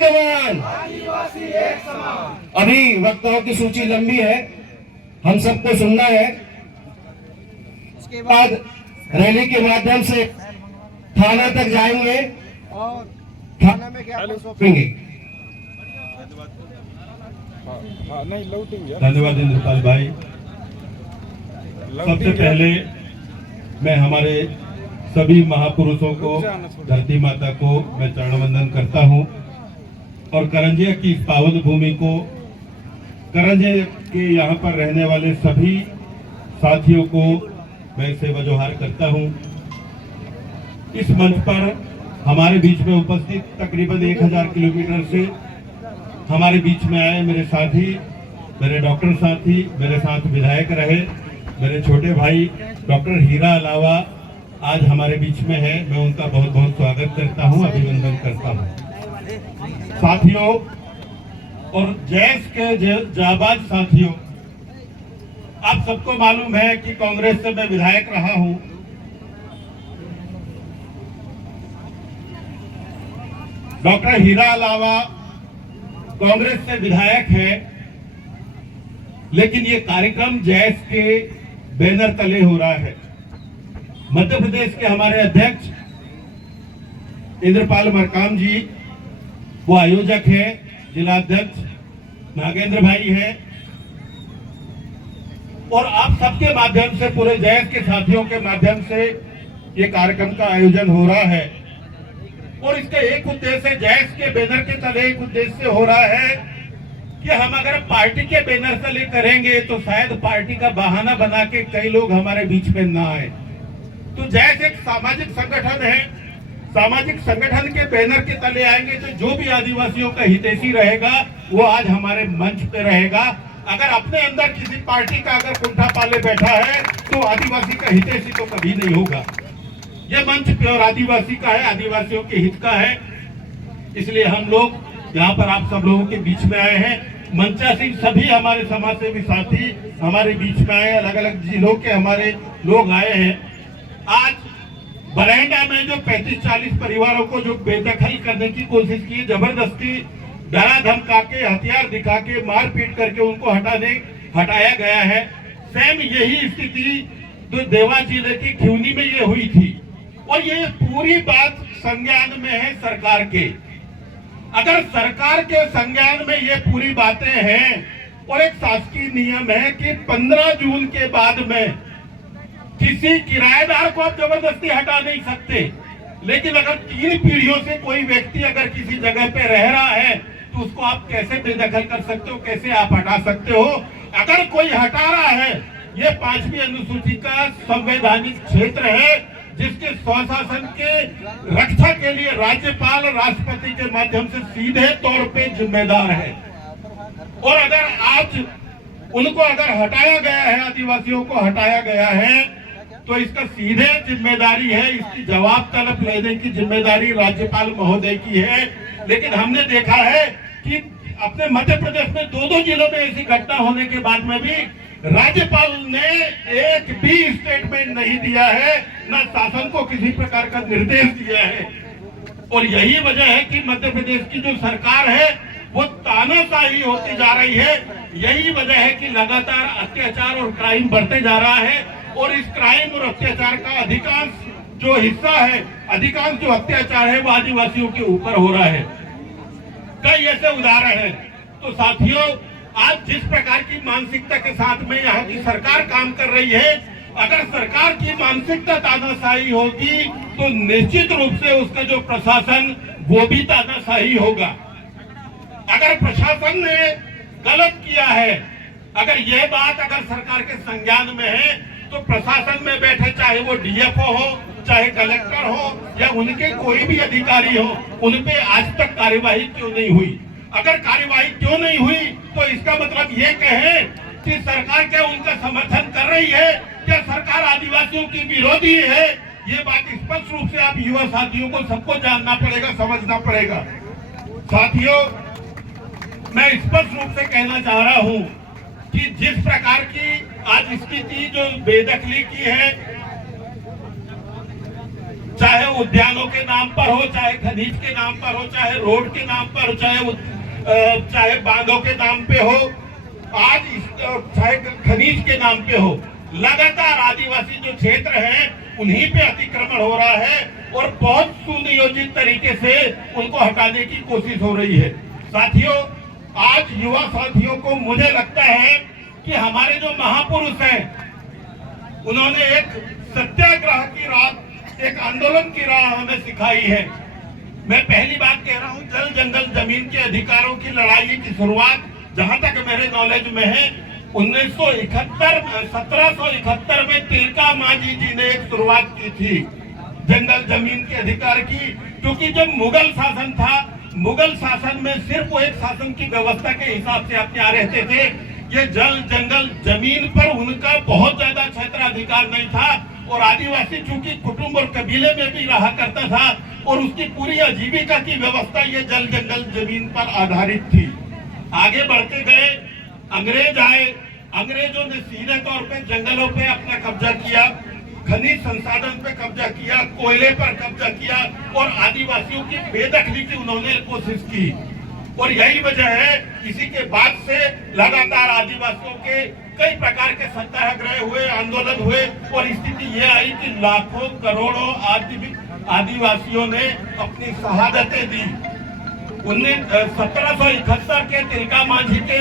समान, आदिवासी एक समान। अभी वक्ताओं की सूची लंबी है, हम सबको सुनना है। उसके बाद रैली के माध्यम से थाना तक जाएंगे और थाना में क्या सौंपेंगे। धन्यवाद इंद्रपाल भाई। सबसे पहले मैं हमारे सभी महापुरुषों को, धरती माता को मैं चरण वंदन करता हूं और करंजिया की इस पावन भूमि को, करंजिया के यहाँ पर रहने वाले सभी साथियों को मैं सेवा जोहार करता हूं। इस मंच पर हमारे बीच में उपस्थित तकरीबन 1000 किलोमीटर से हमारे बीच में आए मेरे साथी, मेरे डॉक्टर साथी, मेरे साथ विधायक रहे, मेरे छोटे भाई डॉक्टर हीरा अलावा आज हमारे बीच में है। मैं उनका बहुत बहुत स्वागत करता हूं, अभिनंदन करता हूं। साथियों और जैस के जाबाज साथियों, आप सबको मालूम है कि कांग्रेस से मैं विधायक रहा हूं। डॉक्टर हीरा अलावा कांग्रेस से विधायक है, लेकिन ये कार्यक्रम जैस के बैनर तले हो रहा है। मध्य प्रदेश के हमारे अध्यक्ष इंद्रपाल मरकाम जी वो आयोजक है, जिला अध्यक्ष नागेंद्र भाई है और आप सबके माध्यम से, पूरे जैस के साथियों के माध्यम से ये कार्यक्रम का आयोजन हो रहा है। और इसका एक उद्देश्य, जैस के बैनर के तले एक उद्देश्य हो रहा है कि हम अगर पार्टी के बैनर तले करेंगे तो शायद पार्टी का बहाना बना के कई लोग हमारे बीच में ना आए। तो जैस एक सामाजिक संगठन है, सामाजिक संगठन के बैनर के तले आएंगे तो जो भी आदिवासियों का हितैषी रहेगा वो आज हमारे मंच पे रहेगा। अगर अपने अंदर किसी पार्टी का अगर कुंठा पाले बैठा है तो आदिवासी का हितैषी तो कभी नहीं होगा। ये मंच प्योर आदिवासी का है, आदिवासियों के हित का है। इसलिए हम लोग यहाँ पर आप सब लोगों के बीच में आए हैं। मंचासीन सभी हमारे समाज सेवी साथी हमारे बीच में आए, अलग अलग जिलों के हमारे लोग आए हैं। आज बरैंडा में जो 35-40 परिवारों को जो बेदखल करने की कोशिश की, जबरदस्ती डरा धमका के, हथियार दिखा के, मारपीट करके उनको हटाया गया है। सेम यही स्थिति जो देवा जिले की खिवनी में ये हुई थी और ये पूरी बात संज्ञान में है सरकार के। अगर सरकार के संज्ञान में ये पूरी बातें हैं और एक शासकीय नियम है कि 15 जून के बाद में किसी किराएदार को आप जबरदस्ती हटा नहीं सकते, लेकिन अगर 3 पीढ़ियों से कोई व्यक्ति अगर किसी जगह पे रह रहा है तो उसको आप कैसे बेदखल कर सकते हो, कैसे आप हटा सकते हो। अगर कोई हटा रहा है, ये 5वीं अनुसूची का संवैधानिक क्षेत्र है जिसके स्वशासन के रक्षा के लिए राज्यपाल राष्ट्रपति के माध्यम से सीधे तौर पे जिम्मेदार है। और अगर आज उनको अगर हटाया गया है, आदिवासियों को हटाया गया है, तो इसका सीधे जिम्मेदारी है, इसकी जवाब तलब लेने की जिम्मेदारी राज्यपाल महोदय की है। लेकिन हमने देखा है कि अपने मध्य प्रदेश में 2-2 जिलों में ऐसी घटना होने के बाद में भी राज्यपाल ने एक भी स्टेटमेंट नहीं दिया है, न शासन को किसी प्रकार का निर्देश दिया है। और यही वजह है कि मध्य प्रदेश की जो सरकार है वो तानाशाही होती जा रही है। यही वजह है कि लगातार अत्याचार और क्राइम बढ़ते जा रहा है और इस क्राइम और अत्याचार का अधिकांश जो हिस्सा है, अधिकांश जो अत्याचार है वो आदिवासियों के ऊपर हो रहा है। कई ऐसे उदाहरण है। तो साथियों, आज जिस प्रकार की मानसिकता के साथ में यहाँ की सरकार काम कर रही है, अगर सरकार की मानसिकता तानाशाही होगी तो निश्चित रूप से उसका जो प्रशासन वो भी तानाशाही होगा। अगर प्रशासन ने गलत किया है, अगर यह बात अगर सरकार के संज्ञान में है, तो प्रशासन में बैठे चाहे वो डीएफओ हो, चाहे कलेक्टर हो या उनके कोई भी अधिकारी हो, उन पे आज तक कार्यवाही क्यों नहीं हुई? अगर कार्यवाही क्यों नहीं हुई तो इसका मतलब ये कहे कि सरकार क्या उनका समर्थन कर रही है, क्या सरकार आदिवासियों की विरोधी है? ये बात स्पष्ट रूप से आप युवा साथियों को सबको जानना पड़ेगा, समझना पड़ेगा। साथियों, मैं स्पष्ट रूप से कहना चाह रहा हूं कि जिस प्रकार की आज स्थिति जो बेदखली की है, चाहे उद्यानों के नाम पर हो, चाहे खनिज के नाम पर हो, चाहे रोड के नाम पर हो, चाहे बांधों के नाम पे हो, आज चाहे खनिज के नाम पे हो, लगातार आदिवासी जो क्षेत्र हैं उन्हीं पे अतिक्रमण हो रहा है और बहुत सुनियोजित तरीके से उनको हटाने की कोशिश हो रही है। साथियों, आज युवा साथियों को मुझे लगता है कि हमारे जो महापुरुष हैं उन्होंने एक सत्याग्रह की राह, एक आंदोलन की राह हमें सिखाई है। मैं पहली बात कह रहा हूं, जल जंगल जमीन के अधिकारों की लड़ाई की शुरुआत जहां तक मेरे नॉलेज में है 1771 में तिलका मांझी जी ने एक शुरुआत की थी जंगल जमीन के अधिकार की, क्योंकि जब मुगल शासन था, मुगल शासन में सिर्फ वो एक शासन की व्यवस्था के हिसाब से आप यहाँ रहते थे। ये जल जंगल जमीन पर उनका बहुत ज्यादा क्षेत्राधिकार नहीं था और आदिवासी चूंकि कुटुंब और कबीले में भी रहा करता था और उसकी पूरी आजीविका की व्यवस्था ये जल जंगल जमीन पर आधारित थी। आगे बढ़ते गए, अंग्रेज आए, अंग्रेजों ने सीधे तौर पे जंगलों पे अपना कब्जा किया, खनिज संसाधन पे कब्जा किया, कोयले पर कब्जा किया और आदिवासियों की बेदखली की उन्होंने कोशिश की। और यही वजह है, इसी के बाद से लगातार आदिवासियों के कई प्रकार के सत्याग्रह हुए, आंदोलन हुए और स्थिति ये आई कि लाखों करोड़ों आदिवासियों ने अपनी शहादतें दी। 1771 के तिलका मांझी के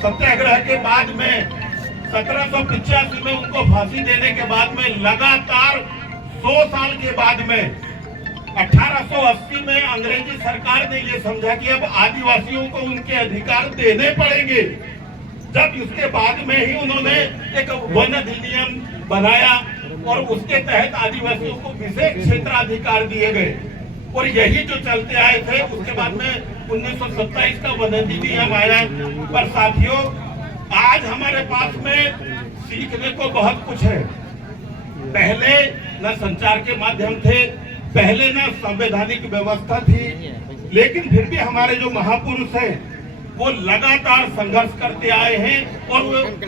सत्याग्रह के बाद में 1785 में उनको फांसी देने के बाद में लगातार 100 साल के बाद में 1880 में अंग्रेजी सरकार ने ये समझा कि अब आदिवासियों को उनके अधिकार देने पड़ेंगे। जब उसके बाद में ही उन्होंने एक वन अधिनियम बनाया और उसके तहत आदिवासियों को विशेष क्षेत्राधिकार दिए गए और यही जो चलते आए थे। उसके बाद में 1927 का वन अधिनियम आया। पर साथियों, आज हमारे पास में सीखने को बहुत कुछ है। पहले न संचार के माध्यम थे, पहले न संवैधानिक व्यवस्था थी, लेकिन फिर भी हमारे जो महापुरुष हैं वो लगातार संघर्ष करते आए हैं और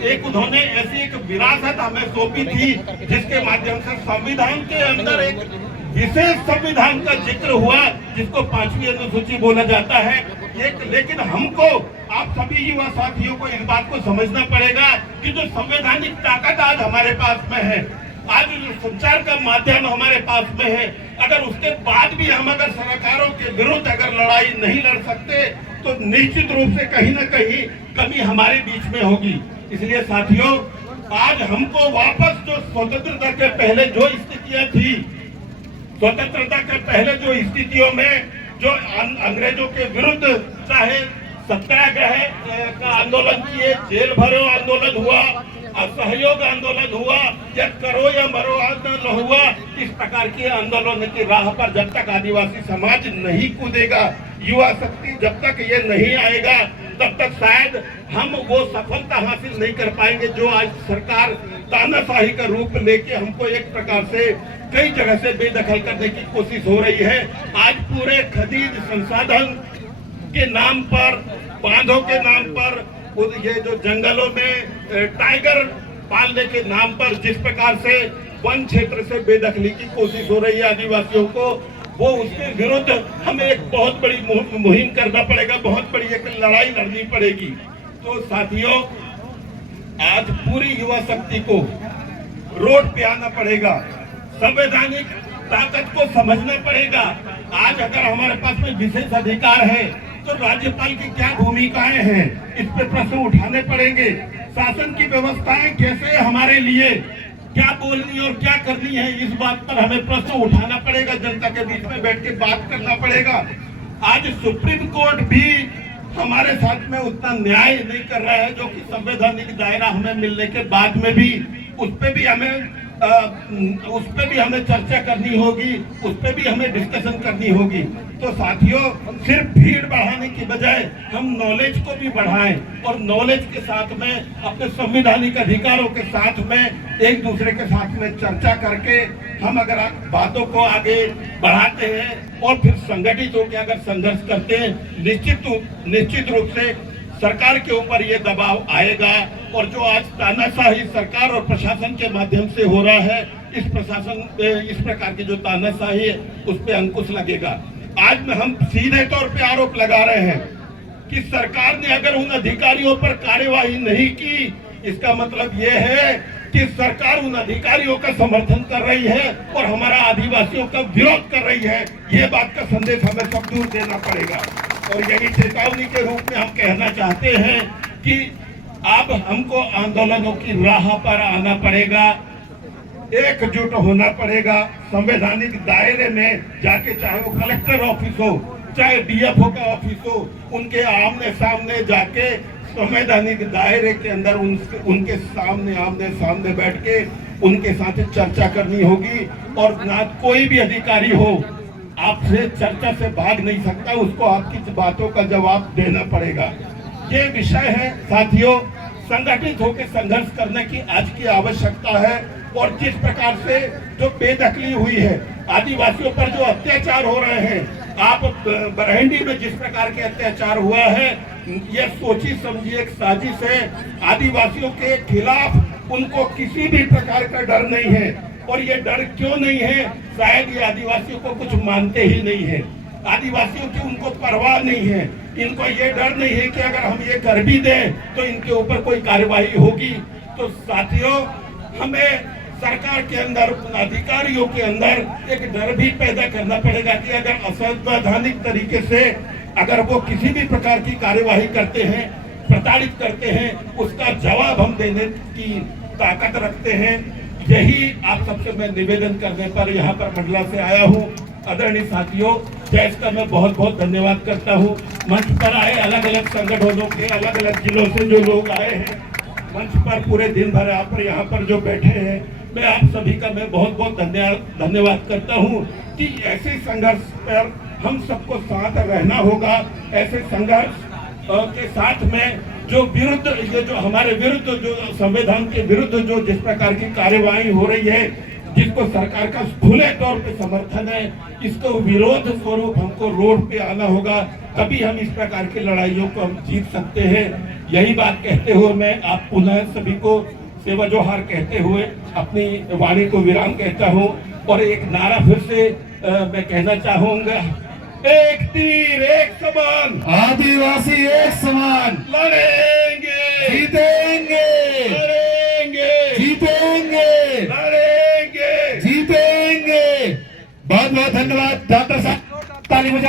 एक उन्होंने ऐसी एक विरासत हमें सौंपी थी जिसके माध्यम से संविधान के अंदर एक विशेष संविधान का जिक्र हुआ जिसको 5वीं अनुसूची बोला जाता है। लेकिन हमको, आप सभी युवा साथियों को इस बात को समझना पड़ेगा कि जो संवैधानिक ताकत आज हमारे पास में है, आज जो संचार का माध्यम हमारे पास में है, अगर उसके बाद भी हम अगर सरकारों के विरुद्ध अगर लड़ाई नहीं लड़ सकते तो निश्चित रूप से कहीं ना कहीं कमी हमारे बीच में होगी। इसलिए साथियों, आज हमको वापस जो स्वतंत्रता के पहले जो स्थितियां थी, स्वतंत्रता के पहले जो स्थितियों में जो अंग्रेजों के विरुद्ध चाहे सत्याग्रह का आंदोलन किए, जेल भरो आंदोलन हुआ, असहयोग आंदोलन हुआ या करो या मरो आंदोलन हुआ, इस प्रकार के आंदोलन की राह पर जब तक आदिवासी समाज नहीं कूदेगा, युवा शक्ति जब तक ये नहीं आएगा, तब तक शायद हम वो सफलता हासिल नहीं कर पाएंगे जो आज सरकार तानाशाही का रूप लेके हमको एक प्रकार से कई जगह से बेदखल करने की कोशिश हो रही है। आज पूरे खनिज संसाधन के नाम पर, बांधों के नाम पर, ये जो जंगलों में टाइगर पालने के नाम पर जिस प्रकार से वन क्षेत्र से बेदखली की कोशिश हो रही है आदिवासियों को, वो उसके विरुद्ध हमें एक बहुत बड़ी मुहिम करना पड़ेगा, बहुत बड़ी एक लड़ाई लड़नी पड़ेगी। तो साथियों, आज पूरी युवा शक्ति को रोड पे आना पड़ेगा, संवैधानिक ताकत को समझना पड़ेगा। आज अगर हमारे पास में विशेष अधिकार है तो राज्यपाल की क्या भूमिकाएं हैं, इस पे प्रश्न उठाने पड़ेंगे। शासन की व्यवस्थाएं कैसे हमारे लिए क्या बोलनी और क्या करनी है, इस बात पर हमें प्रश्न उठाना पड़ेगा, जनता के बीच में बैठ के बात करना पड़ेगा। आज सुप्रीम कोर्ट भी हमारे साथ में उतना न्याय नहीं कर रहा है जो कि संवैधानिक दायरा हमें मिलने के बाद में भी उस पे भी हमें चर्चा करनी होगी, उस पे भी हमें डिस्कशन करनी होगी। तो साथियों, सिर्फ भीड़ बढ़ाने की बजाय हम नॉलेज को भी बढ़ाएं और नॉलेज के साथ में अपने संवैधानिक अधिकारों के साथ में एक दूसरे के साथ में चर्चा करके हम अगर बातों को आगे बढ़ाते हैं और फिर संगठित होकर अगर संघर्ष करते हैं, निश्चित रूप से सरकार के ऊपर ये दबाव आएगा और जो आज तानाशाही सरकार और प्रशासन के माध्यम से हो रहा है इस प्रशासन पे इस प्रकार की जो तानाशाही है उस पे अंकुश लगेगा। आज में हम सीधे तौर पे आरोप लगा रहे हैं कि सरकार ने अगर उन अधिकारियों पर कार्यवाही नहीं की, इसका मतलब ये है कि सरकार उन अधिकारियों का समर्थन कर रही है और हमारा आदिवासियों का विरोध कर रही है। ये बात का संदेश हमें सब दूर देना पड़ेगा और यही चेतावनी के रूप में हम कहना चाहते हैं कि अब हमको आंदोलनों की राह पर आना पड़ेगा, एकजुट होना पड़ेगा, संवैधानिक दायरे में जाके, चाहे वो कलेक्टर ऑफिस हो चाहे डीएफओ का ऑफिस हो, उनके आमने सामने जाके संवैधानिक दायरे के अंदर उनके सामने आमने सामने बैठ के उनके साथ चर्चा करनी होगी। और ना कोई भी अधिकारी हो आपसे चर्चा से भाग नहीं सकता, उसको आपकी बातों का जवाब देना पड़ेगा। ये विषय है साथियों, संगठित होकर संघर्ष करने की आज की आवश्यकता है। और जिस प्रकार से जो बेदखली हुई है, आदिवासियों पर जो अत्याचार हो रहे हैं, आप बरहंडी में जिस प्रकार के अत्याचार हुआ है, यह सोची समझी एक साजिश है। आदिवासियों के खिलाफ उनको किसी भी प्रकार का डर नहीं है। और ये डर क्यों नहीं है? शायद ये आदिवासियों को कुछ मानते ही नहीं है, आदिवासियों की उनको परवाह नहीं है। इनको ये डर नहीं है कि अगर हम ये कर भी दें तो इनके ऊपर कोई कार्यवाही होगी। तो साथियों, हमें सरकार के अंदर, अधिकारियों के अंदर एक डर भी पैदा करना पड़ेगा कि अगर असंवैधानिक तरीके से अगर वो किसी भी प्रकार की कार्यवाही करते हैं, प्रताड़ित करते हैं, उसका जवाब हम देने की ताकत रखते हैं। यही आप सबसे मैं निवेदन करने पर यहाँ पर मंडला से आया हूँ। आदरणीय साथियों, जैस का मैं बहुत बहुत धन्यवाद करता हूँ। मंच पर आए अलग अलग संगठनों के, अलग अलग जिलों से जो लोग आए हैं, मंच पर पूरे दिन भर आप पर यहाँ पर जो बैठे हैं, मैं आप सभी का मैं बहुत बहुत धन्यवाद करता हूँ कि ऐसे संघर्ष पर हम सबको साथ रहना होगा। ऐसे संघर्ष के साथ में जो विरुद्ध, ये जो हमारे विरुद्ध, जो संविधान के विरुद्ध जो जिस प्रकार की कार्यवाही हो रही है, जिसको सरकार का खुले तौर पे समर्थन है, इसको विरोध स्वरूप हमको रोड पे आना होगा, तभी हम इस प्रकार की लड़ाइयों को हम जीत सकते हैं। यही बात कहते हुए मैं आप पुनः सभी को सेवा जोहार कहते हुए अपनी वाणी को विराम कहता हूँ। और एक नारा फिर से मैं कहना चाहूंगा, एक तीर एक समान, आदिवासी एक समान, लड़ेंगे जीतेंगे, लड़ेंगे जीतेंगे, लड़ेंगे, जीतेंगे। बहुत बहुत धन्यवाद डॉक्टर साहब, ताली बजा।